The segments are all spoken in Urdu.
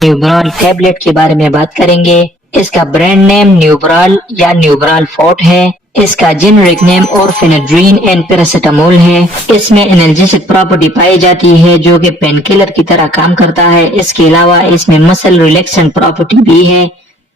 نیوبرال ٹیبلٹ کے بارے میں بات کریں گے۔ اس کا برانڈ نیم نیوبرال یا نیوبرال فورٹ ہے۔ اس کا جنرک نیم اورفینیڈرین اینڈ پیراسیٹامول ہے۔ اس میں انرجیٹک پراپرٹی پائی جاتی ہے جو کہ پین کلر کی طرح کام کرتا ہے۔ اس کے علاوہ اس میں مسل ریلیکسنٹ پراپرٹی بھی ہے،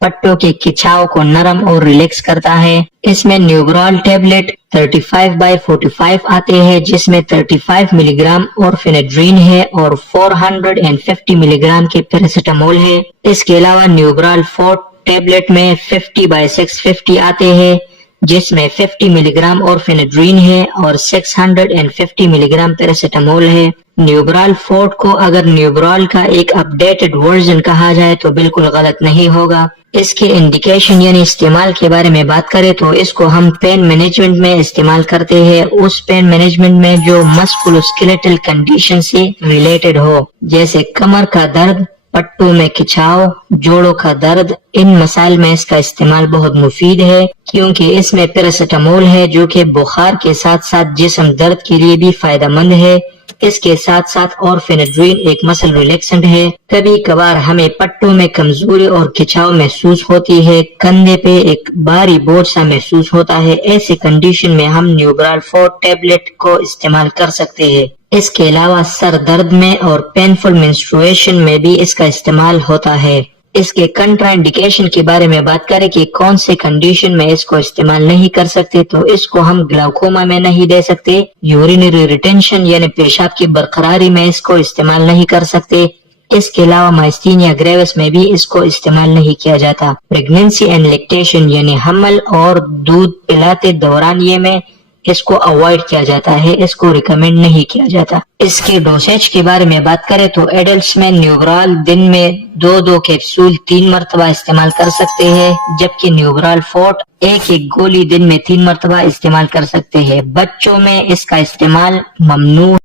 پٹوں کے کھچاؤ کو نرم اور ریلیکس کرتا ہے۔ اس میں نیوبرال ٹیبلٹ 35/45 آتے ہیں جس میں 35 ملی گرام اورفینیڈرین ہے اور 450 ملی گرام کے پیراسیٹامول ہے۔ اس کے علاوہ نیوبرال فورٹ ٹیبلٹ میں 50/650 آتے ہیں جس میں 50 ملی گرام اورفینیڈرین ہے اور 650 ملی گرام پیراسیٹامول ہے۔ نیوبرال فورٹ کو اگر نیوبرال کا ایک اپ ڈیٹڈ ورژن کہا جائے تو بالکل غلط نہیں ہوگا۔ اس کے انڈیکیشن یعنی استعمال کے بارے میں بات کریں تو اس کو ہم پین مینجمنٹ میں استعمال کرتے ہیں، اس پین مینجمنٹ میں جو مسکولوسکیلیٹل کنڈیشن سے ریلیٹڈ ہو، جیسے کمر کا درد، پٹوں میں کھچاؤ، جوڑوں کا درد۔ ان مسائل میں اس کا استعمال بہت مفید ہے کیونکہ اس میں پیراسیٹامول ہے جو کہ بخار کے ساتھ ساتھ جسم درد کے لیے بھی فائدہ مند ہے۔ اس کے ساتھ ساتھ اورفینیڈرین ایک مسل ریلیکسنٹ ہے۔ کبھی کبھار ہمیں پٹوں میں کمزوری اور کھچاؤ محسوس ہوتی ہے، کندھے پہ ایک بھاری بوجھ سا محسوس ہوتا ہے، ایسی کنڈیشن میں ہم نیوبرال فورٹ ٹیبلٹ کو استعمال کر سکتے ہیں۔ اس کے علاوہ سر درد میں اور پینفل منسٹرویشن میں بھی اس کا استعمال ہوتا ہے۔ اس کے کنٹرا انڈیکیشن کے بارے میں بات کریں کہ کون سے کنڈیشن میں اس کو استعمال نہیں کر سکتے تو اس کو ہم گلاؤکوما میں نہیں دے سکتے، یورینری ریٹینشن یعنی پیشاب کی برقراری میں اس کو استعمال نہیں کر سکتے۔ اس کے علاوہ مائستینیا گریوس میں بھی اس کو استعمال نہیں کیا جاتا۔ پریگنینسی اینڈ لیکٹیشن یعنی حمل اور دودھ پلاتے دوران یہ میں اس کو اوائڈ کیا جاتا ہے، اس کو ریکمینڈ نہیں کیا جاتا۔ اس کے ڈوسیج کے بارے میں بات کریں تو ایڈلٹس میں نیوبرال دن میں 2 کیپسول 3 مرتبہ استعمال کر سکتے ہیں، جبکہ نیوبرال فورٹ ایک گولی دن میں 3 مرتبہ استعمال کر سکتے ہیں۔ بچوں میں اس کا استعمال ممنوع